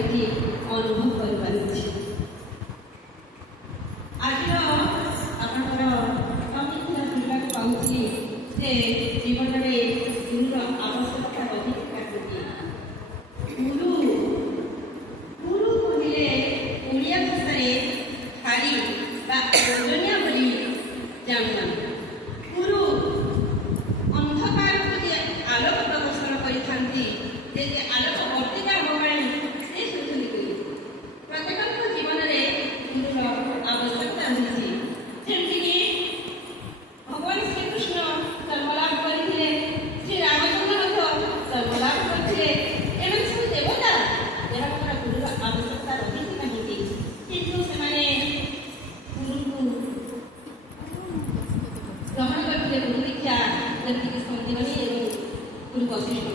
ଏଠି ଅନୁଭବ କରିପାରୁଛି। ଆଜିର ଆପଣଙ୍କର କମିଥିଲା ଶୁଣିବାକୁ ପାଉଥିଲି ଯେ ଜୀବନରେ ଗୁରୁର ଆବଶ୍ୟକତା ଅଧିକ କାଟୁଛି। ଗୁରୁ କହିଲେ ଓଡ଼ିଆ ଭାଷାରେ ଥାଳି ବା ଓଜନିଆ ବୋଲି ଜାଣୁନାହିଁ। ଗୁରୁ ଅନ୍ଧକାରକୁ ଯେ ଆଲୋକ ପ୍ରଦର୍ଶନ କରିଥାନ୍ତି, ଯେ ଆଲୋକ ବର୍ତ୍ତିକା ହେବା ପାଇଁ ସେ ହେଉଛନ୍ତି ଗୁରୁ। ପ୍ରତ୍ୟେକଙ୍କ ଜୀବନରେ ଗୁରୁର ଆବଶ୍ୟକତା ରହିଛି। ଯେମିତିକି ଭଗବାନ ଶ୍ରୀକୃଷ୍ଣ ଜନ୍ମଲାଭ କରିଥିଲେ, ଶ୍ରୀ ରାମଚନ୍ଦ୍ର ମଧ୍ୟ ଜନ୍ମଲାଭ କରିଥିଲେ। ଏମାନେ ସବୁ ଦେବତା, ଯାହାଙ୍କର ଗୁରୁର ଆବଶ୍ୟକତା ରହିଛି କାହିଁକି? କିନ୍ତୁ ସେମାନେ ଗୁରୁକୁ ଗ୍ରହଣ କରିଥିଲେ ଗୁରୁ ଦୀକ୍ଷା, ଯେମିତିକି ସଞ୍ଜୀବନୀ ଏବଂ ଗୁରୁ ବଶିଷ୍ଠ।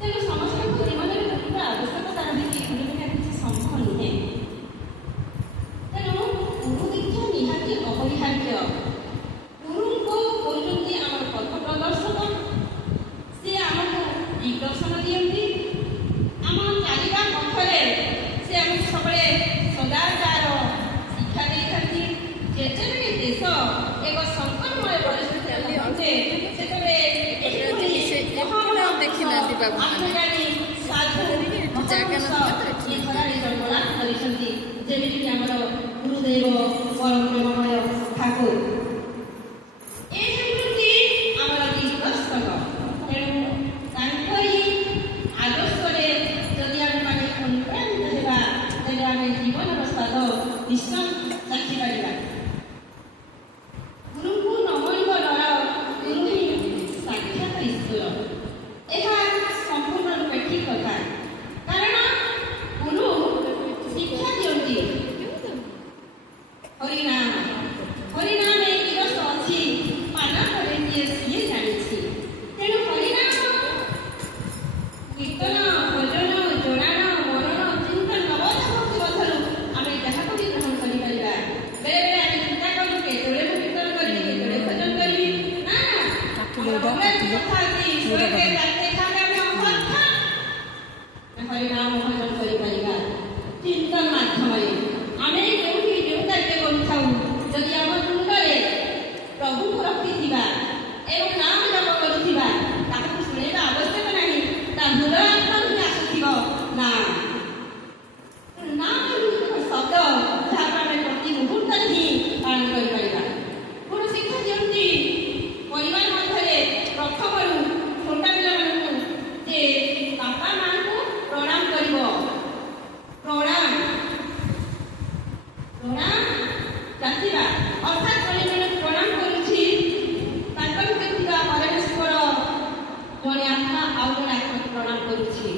ତେଣୁ ସମସ୍ତଙ୍କ ଜୀବନରେ ଗୁରୁର ଆବଶ୍ୟକତା ରହିଛି, ଗୁରୁ ବିନା କିଛି ସମ୍ଭବ ନୁହେଁ। ତେଣୁ ଗୁରୁ ଦୀକ୍ଷା ନିହାତି ଅପରିହାର୍ଯ୍ୟ। ଗୁରୁଙ୍କୁ କହୁଛନ୍ତି ଆମର ପଥ ପ୍ରଦର୍ଶକ। ସେ ଆମକୁ ଦିଗ୍ଦର୍ଶନ ଦିଅନ୍ତି। ଆମ ଚାଲିବା ପଥରେ ସେ ଆମକୁ ସବୁବେଳେ ସଦାଚାର ଶିକ୍ଷା ଦେଇଥାନ୍ତି। ଯେତେବେଳେ ଦେଶ ଏକ ସଂକଟମୟ ପରିସ୍ଥିତିରେ ପହଞ୍ଚେ, ସେତେବେଳେ କରିଛନ୍ତି, ଯେମିତିକି ଆମର ଗୁରୁଦେବ ପରମପ୍ରେମମୟ ଠାକୁର। ଏ ହେଉଛନ୍ତି ଆମର ଦିଗ୍ଦର୍ଶକ। ତେଣୁ ତାଙ୍କରି ଆଦର୍ଶରେ ଯଦି ଆମେମାନେ ଅନୁପ୍ରାଣିତ ହେବା, ତେବେ ଆମେ ଜୀବନର ସ୍ୱାଦ ନିଶ୍ଚୟ ଚାଖିପାରିବା। ଗୁରୁଙ୍କୁ ନ ମଣିବ ନର, ଗୁରୁ ହିଁ ସାକ୍ଷାତ ଈଶ୍ୱର। ଏହା ସମ୍ପୂର୍ଣ୍ଣ ରୂପେ ଠିକ୍ କଥା। କାରଣ ଗୁରୁ ଶିକ୍ଷା ଦିଅନ୍ତି ହରିନାମ। ହରିନାମେ କି ରସ ଅଛି, ପାନ କରେ ଯିଏ ସିଏ ଜାଣିଛି। ତେଣୁ ହରିନାମ କୀର୍ତ୍ତନ, ଭଜନ, ଜଣାଣ, ମରଣ, ଚିନ୍ତନ, ନବୋଧ ଭକ୍ତି ମଧ୍ୟରୁ ଆମେ ଯାହାକୁ ବି ଗ୍ରହଣ କରିପାରିବା। ବେଳେବେଳେ ଆମେ ଚିନ୍ତା କରୁ କେତେବେଳେ ମୁଁ କୀର୍ତ୍ତନ କରିବି, କେତେବେଳେ ଭଜନ କରିବି। ନା, ହରିନାମ ଭଜନ କରିପାରିବା ଚିନ୍ତନ ମାଧ୍ୟମରେ। ଆମେ କେଉଁଠି ଯେଉଁ କାର୍ଯ୍ୟ କରିଥାଉ, ଯଦି ଆମ ତୁଣ୍ଡରେ ପ୍ରଭୁଙ୍କୁ ରଖିଥିବା ଏବଂ ନାମ ଜପ କରୁଥିବା, ତାହାକୁ ଶୁଣିବା ଆବଶ୍ୟକ ନାହିଁ। ତା ହୃଦୟ ହିଁ ଆସୁଥିବ ନା ଶବ୍ଦ, ଯାହାକୁ ଆମେ ପ୍ରତି ମୁହୂର୍ତ୍ତରେ ହିଁ ପାଳନ କରିପାରିବା। ଗୁରୁ ଶିକ୍ଷା ଦିଅନ୍ତି ପରିବାର ମଧ୍ୟରେ ପ୍ରଥମରୁ ଛୋଟ ପିଲାମାନଙ୍କୁ ଯେ ବାପା ମାଆଙ୍କୁ ପ୍ରଣାମ କରିବ। ପ୍ରଣାମ ଯାଚିବା ଅର୍ଥାତ୍ ଜଣେ ଜଣେ ପ୍ରଣାମ କରୁଛି, ତାଙ୍କ ଭିତରେ ଥିବା ପରମେଶ୍ୱର ଜଣେ ଆତ୍ମା ଆଉ ଜଣେ ଆତ୍ମାକୁ ପ୍ରଣାମ କରୁଛି।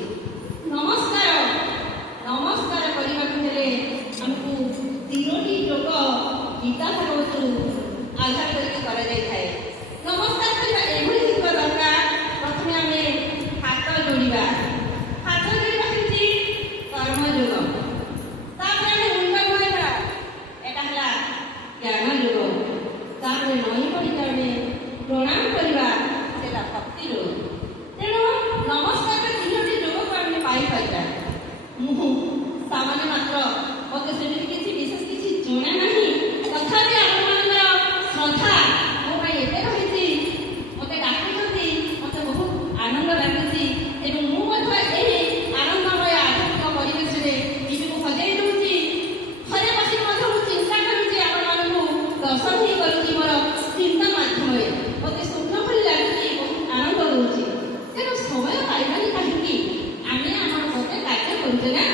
ନମସ୍କାର କରିବାକୁ ହେଲେ ଆମକୁ 3ଟି ଯୋଗ ଗୀତା ଭାଗବତରୁ ଆଧାର କରିକି କରାଯାଇଥାଏ। ନମସ୍କାର କରିବା ଏଭଳି ହେଇଥିବା ଦରକାର। ପ୍ରଥମେ ଆମେ ହାତ ଯୋଡ଼ିବା। ହାତ ଯୋଡ଼ିବା ହେଉଛି କର୍ମଯୋଗ। ତାପରେ ଆମେ ମୁଣ୍ଡ ଧୋଇବା, ଏଟା ହେଲା ଜ୍ଞାନ ଯୋଗ। ତାପରେ ନଈ ପଡ଼ିକି ଆମେ ପ୍ରଣାମ କରିବା, ସେଟା ଭକ୍ତି ଯୋଗ। ତେଣୁ ନମସ୍କାର 3ଟି ଯୋଗକୁ ଆମେ ପାଇପାରିବା। ମୁଁ ସାମାନ୍ୟ ମାତ୍ର, ମୋତେ ସେମିତି କିଛି ବିଶେଷ କିଛି ଜଣା ନାହିଁ, ତଥାପି ଆପଣମାନଙ୍କର ଶ୍ରଦ୍ଧା ମୋ ପାଇଁ ଏତେ ରହିଛି, ମୋତେ ଡାକୁଛନ୍ତି, ମୋତେ ବହୁତ ଆନନ୍ଦ ଲାଗୁଛି। ଏବଂ ମୁଁ ମଧ୍ୟ ଏହି ଆନନ୍ଦମୟ ଆଧ୍ୟାତ୍ମିକ ପରିବେଶରେ ନିଜକୁ ହଜାଇ ଦେଉଛି। ଘରେ ବସି ମଧ୍ୟ ମୁଁ ଚିନ୍ତା କରୁଛି, ଆପଣମାନଙ୍କୁ ଦର୍ଶନ ହିଁ କରୁଛି ମୋର ଚିନ୍ତା ମାଧ୍ୟମରେ। ମୋତେ ସ୍ୱପ୍ନ ଭଳି ଲାଗୁଛି, ବହୁତ ଆନନ୍ଦ ଦେଉଛି। ତେଣୁ ସମୟ ପାଇବାନି କାହିଁକି? ଆମେ ଆମର ପ୍ରତ୍ୟେକ କାର୍ଯ୍ୟ କରୁଛେ ନା,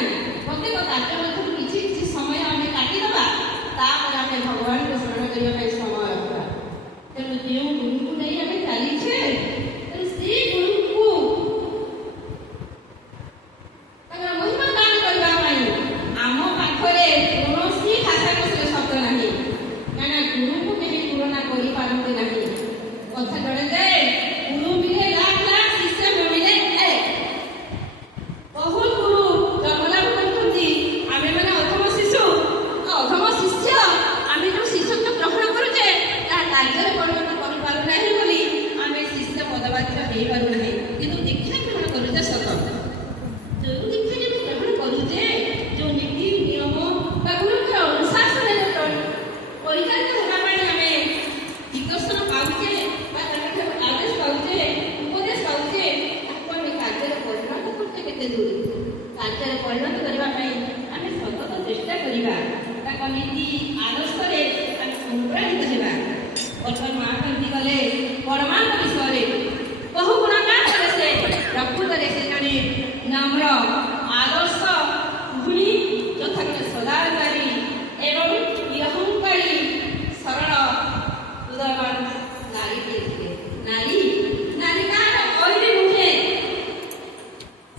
ପ୍ରତ୍ୟେକ କାର୍ଯ୍ୟ ମଧ୍ୟରୁ କିଛି କିଛି ସମୟ ଆମେ କାଟିଦେବା, ତାପରେ ଆମେ ଭଗବାନଙ୍କୁ ସ୍ମରଣ କରିବା ପାଇଁ ସମୟ ରଖିବା। ତେଣୁ ଯେଉଁ ଗୁରୁଙ୍କୁ ନେଇ ଆମେ ଚାଲିଛେ, ତେଣୁ ସେଇ ଗୁରୁଙ୍କୁ ତାଙ୍କର ମହିମା ଗାନ କରିବା ପାଇଁ ଆମ ପାଖରେ କୌଣସି ଭାଷାକୋଷର ଶବ୍ଦ ନାହିଁ। କାରଣ ଗୁରୁଙ୍କୁ କେହି ତୁଳନା କରିପାରନ୍ତି ନାହିଁ। କଥା ଜଣାଯାଏ, ଗୁରୁ ମିଳେ ଲାଖ ଲାଖ, ଶିଷ୍ୟ ମିଳେ ଏକ। ବହୁତ ଗୁରୁ ଜନ୍ମଲାଭ କରୁଛନ୍ତି, ଆମେମାନେ ଅଧମ ଶିଶୁ, ଅଧମ ଶିଷ୍ୟ। ଆମେ ଯେଉଁ ଶିଷ୍ୟତ୍ୱ ଗ୍ରହଣ କରୁଛେ, ତାହା କାର୍ଯ୍ୟରେ ପରିଣତ କରିପାରୁନାହିଁ ବୋଲି ଆମେ ଶିଷ୍ୟ ପଦବାଚ୍ୟ ହେଇପାରୁନାହିଁ। କିନ୍ତୁ ଦୀକ୍ଷା ଗ୍ରହଣ କରୁଛେ ସତ। ଯେଉଁ ଦୀକ୍ଷା ଯେବେ ଗ୍ରହଣ କରୁଛେ ବିନମ୍ର ଆଦର୍ଶ ଭୁଲି ଯଥାକ୍ରମେ ସଦାଚାରୀ ଏବଂ ନିରହଙ୍କାରୀ ସରଳ ଉଦାରବାନ ନାରୀଟିଏ ଥିଲେ। ନାରୀ ନାରୀ କାହାର ଅଇରେ ନୁହେଁ,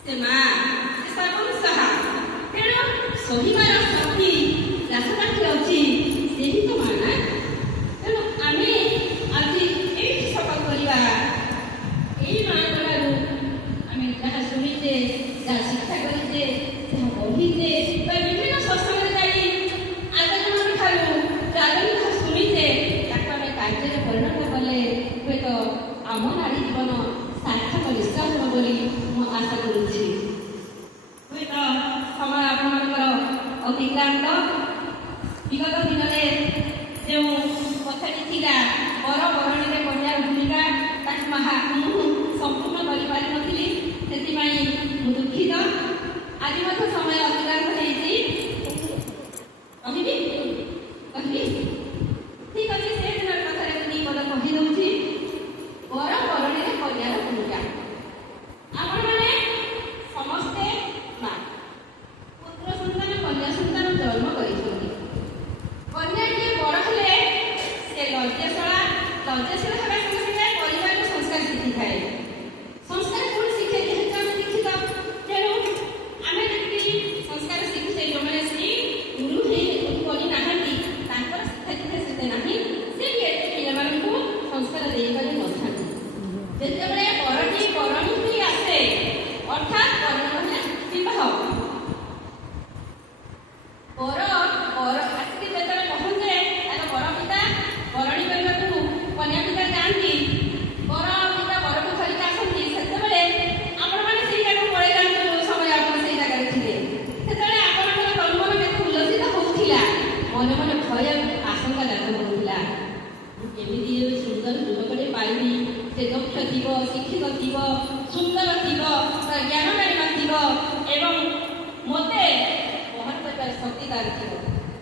ସେ ମା, ସେ ସର୍ବଂସହା। ତେଣୁ ସହିବାର ଶକ୍ତି ଯାହା ପାଖରେ ଅଛି ସେହି ତ ମା ନା। ତେଣୁ ଆମେ ଆଜି ଏଇଠି ଶପଥ କରିବା, ଏଇ ମାଙ୍କ ଠାରୁ ଆମେ ଯାହା ଶୁଣିଛେ, ଯାହା ଶିକ୍ଷା କରିଛେ, ଯାହା ପଢ଼ିଛେ ବା ବିଭିନ୍ନ ସତ୍ସଙ୍ଗରେ ଯାଇ ଆଗଜନଙ୍କ ଠାରୁ ଯାହା ଶୁଣିଛେ ତାକୁ ଆମେ କାର୍ଯ୍ୟରେ ପରିଣତ କଲେ ହୁଏତ ଆମ ନାରୀ ଜୀବନ ସାର୍ଥକ ନିଶ୍ଚୟ ହେବ ବୋଲି ମୁଁ ଆଶା କରୁଛି। ହୁଏତ ସମୟ ଆପଣମାନଙ୍କର ଅତିକ୍ରାନ୍ତ। ବିଗତ ଦିନରେ ଯେଉଁ କଥାଟି ଥିଲା ବର ବରଣୀରେ କନ୍ୟାର ଭୂମିକା, ତାକୁ ମୁଁ ସମ୍ପୂର୍ଣ୍ଣ କରିପାରିନଥିଲି, ସେଥିପାଇଁ ମୁଁ ଦୁଃଖିତ। ଆଜି ମଧ୍ୟ ସମୟ ଅତିକ୍ରାନ୍ତ ହେଇଛି। କହିବି ଠିକ ଅଛି। ସେ ଦିନର କଥାରେ ଦୁଇ ପଦ କହିଦେଉଛି। ବର ବରଣୀରେ କନ୍ୟାର ଭୂମିକା। ଆପଣମାନେ ସମସ୍ତେ ମା, ପୁତ୍ର ସନ୍ତାନ କନ୍ୟା ସନ୍ତାନ ଜନ୍ମ କରିଛନ୍ତି। କନ୍ୟାଟିଏ ବଡ଼ ହେଲେ ସେ ଲଜ୍ଜାଶୀଳା ହେବା ସଙ୍ଗେ ସଙ୍ଗେ ପରିବାରକୁ ସଂସ୍କାର ଶିଖିଥାଏ। ସଂସ୍କାର କ'ଣ ଶିଖେ? ଯେହେତୁ ଆମେ ଶିକ୍ଷିତ, ତେଣୁ ଆମେ ଯେତିକି ସଂସ୍କାର ଶିଖିଛେ, ଯେଉଁମାନେ ସ୍ତ୍ରୀ ଗୁରୁ କରିନାହାନ୍ତି ତାଙ୍କର ଶିକ୍ଷା ସେତେ ନାହିଁ, ସେ ବି ଏତେ ପିଲାମାନଙ୍କୁ ସଂସ୍କାର ଦେଇପାରି ନଥାନ୍ତି। ଯେତେବେଳେ ବରଟି ବରଣୀ ହୋଇ ଆସେ, ଅର୍ଥାତ୍ ବରଣ ବିବାହ, ବର ଆସିକି ଯେତେବେଳେ ପହଞ୍ଚେ, ତାଙ୍କ ବର ପିତା ବରଣୀ କରିବାକୁ କନ୍ୟା ପିତା ଯାଆନ୍ତି, ବର ପିତା ବରକୁ ଧରିକି ଆସନ୍ତି। ସେତେବେଳେ ଆପଣମାନେ ସେଇ ଜାଗାକୁ ପଳେଇ ଯାଆନ୍ତୁ, ଯେଉଁ ସମୟ ଆପଣ ସେଇ ଜାଗାରେ ଥିଲେ। ସେତେବେଳେ ଆପଣଙ୍କର ତନ୍ମନ କେତେ ଉଲ୍ଲସିତ ହେଉଥିଲା, ମନେ ମନେ ଭୟ ଆଶଙ୍କା ଜାତ ହେଉଥିଲା। କେମିତି ସୁନ୍ଦର ଯୁବକଟେ ପାଇବି, ସେ ଦକ୍ଷ ଥିବ, ଶିକ୍ଷିତ ଥିବ, ସୁନ୍ଦର ଥିବ, ଜ୍ଞାନ ଗାରିମା ଥିବ ଏବଂ ମୋତେ ବହନ କରିବାର ଶକ୍ତି ତାର ଥିବ।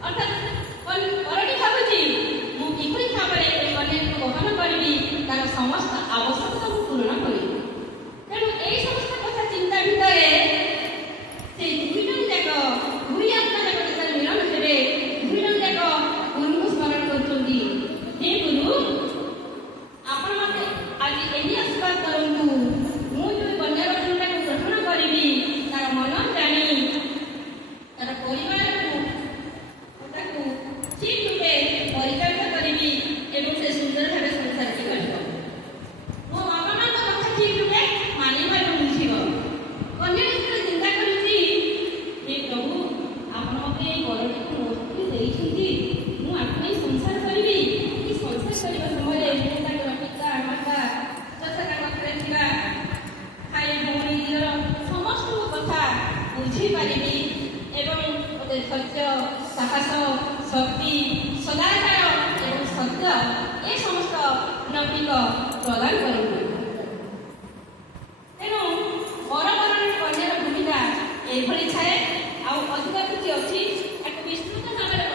ଅର୍ଥାତ୍ ବରଟି ଭାବୁଛି ମୁଁ କିପରି ଭାବରେ ଏ କନ୍ୟାକୁ ବହନ କରିବି, ତାର ସମସ୍ତ ଆବଶ୍ୟକତାକୁ ପୂରଣ କରିବି। ତେଣୁ ଏହି ସମସ୍ତ କଥା ଚିନ୍ତା ଭିତରେ ସେ ଦୁଇ ଜଣ ଯାକ, ଦୁଇ ଆତ୍ମା ଯାକ ଯେତେବେଳେ ମିଳନ ହେବେ, ଦୁଇ ଜଣ ଯାକ ଗୁରୁଙ୍କୁ ସ୍ମରଣ କରୁଛନ୍ତି। ହେ ଗୁରୁ, ଆପଣ ମୋତେ ଆଜି ଏହି ଆଶୀର୍ବାଦ କରନ୍ତୁ, ମୁଁ ଯେଉଁ କନ୍ୟାର ଭୂମିକାକୁ ଗ୍ରହଣ କରିବି, ତାର ମନ ଜାଣି ତାର ପରିବାରକୁ ତାକୁ ଠିକ୍ ରୂପେ ପରିଚାଳିତ କରିବି ଏବଂ ସେ ସୁନ୍ଦର ଭାବେ ସଂସାରଟି କରିବ। ମୋ ବାପା ମାଙ୍କ କଥା ଠିକ୍ ରୂପେ ମାନିବ ଏବଂ ବୁଝିବ। କନ୍ୟା ଯେତେବେଳେ ଚିନ୍ତା କରୁଛି, ହେ ପ୍ରଭୁ, ଆପଣ ମୋତେ ଏଇ ବରଟିକୁ ମୋ ଦେଇଛନ୍ତି, ମୁଁ ଆକୁ ନେଇ ସଂସାର କରିବି। ଏହି ସଂସାର କରିବା ସମୟରେ ମୁଁ ତାଙ୍କର ପିତା ମାତା ତଥା ତାଙ୍କ ପାଖରେ ଥିବା ଭାଇ ଭଉଣୀ ଦିଅର ସମସ୍ତଙ୍କ କଥା ବୁଝିପାରିବି ଏବଂ ମୋତେ ଧୈର୍ଯ୍ୟ, ସାହସ, ଶକ୍ତି, ସଦାଚାର ଏବଂ ସତ୍ୟ ଏ ସମସ୍ତ ନୈତିକ ପ୍ରଦାନ କରିବି। ତେଣୁ ବର ବରଣୀ କନ୍ୟାର ଭୂମିକା ଏଭଳି ଥାଏ। ଆଉ ଅଧିକ କିଛି ଅଛି, ତାକୁ ବିସ୍ତୃତ ଭାବରେ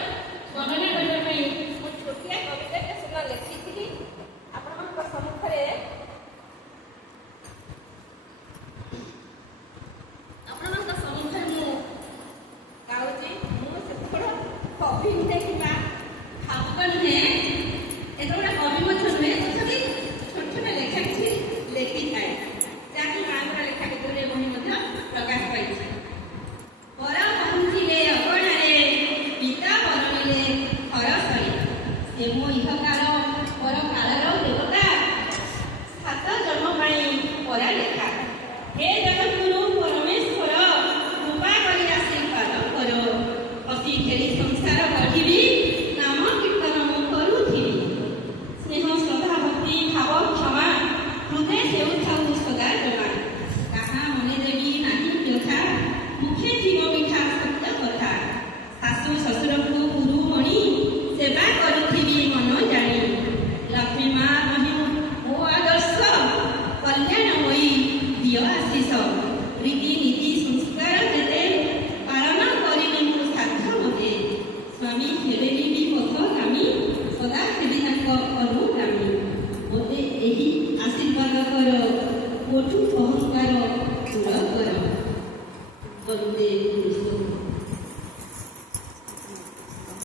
ବର୍ଣ୍ଣନା କରିବା ପାଇଁ ମୁଁ ଛୋଟିଆ କବିତାଟେ ସୁନ୍ଦର ଲେଖିଥିଲି। ଆପଣମାନଙ୍କ ସମ୍ମୁଖରେ ମୁଁ ଗାଉଛି। ମୁଁ ସେତେବେଳେ କବି ନୁହେଁ କିମ୍ବା ଭାବୁକ ନୁହେଁ, ଏତେବେଳେ କବି ମଧ୍ୟ ନୁହେଁ, ତଥାପି ଛୋଟ ଛୋଟ ଲେଖା କିଛି ଲେଖିଥାଏ, ଯାହାକି ମାଙ୍କର ଲେଖା ଭିତରେ ବହି ମଧ୍ୟ ପ୍ରକାଶ ପାଇଛି। ବର ପହଞ୍ଚିଲେ ଅଗଣାରେ, ପିତା ବରଣିଲେ ଘର ସରି, ସେ ମୋ ଇହକାଳ ପର କାଳର ଦେବତା, ସାତ ଜନ୍ମ ପାଇଁ ପରା ଲେଖା। ହେ ଜଗତଗୁରୁ ପରମେଶ୍ୱର, କୃପା କରି ଆଶୀର୍ବାଦ କର, ହସି ଖେଳି ସଂସାର ଗଢ଼ିବି, ନାମ କୀର୍ତ୍ତନ ମୁଁ କରୁଥିବି। ସ୍ନେହ ଶ୍ରଦ୍ଧା ଭକ୍ତି ଭାବ କ୍ଷମା ହୃଦୟ ହେଉଥାଉ ସଦା ଜମା, କାହା ମନେ ଦେବି ନାହିଁ ବ୍ୟଥା, ମୁଖେ ଥିବ ମିଠା ସତ୍ୟ କଥା। ଶାଶୁ ଶ୍ୱଶୁରକୁ ଗୁରୁମଣି, ସେବା କରୁଥିବି ମନ ଜାଣି। ଲକ୍ଷ୍ମୀ ମା ରହି ମୋ ଆଦର୍ଶ, କଲ୍ୟାଣମୟୀ ଦିଅ ଆଶିଷ। ରୀତିନୀତି ସଂସ୍କାର ଯେତେ ପାଳନ କରିବି ମୁଁ ସାଧ୍ୟ ମତେ। ସ୍ୱାମୀ ହେବେନି ବି ପଥଗାମୀ, ସଦା ହେବି ତାଙ୍କ ଅନୁଗାମୀ। ମୋତେ ଏହି ଆଶୀର୍ବାଦ କର, ମୋଠୁ ଅହଙ୍କାର ଦୂର କର। କରୁଥିଲେ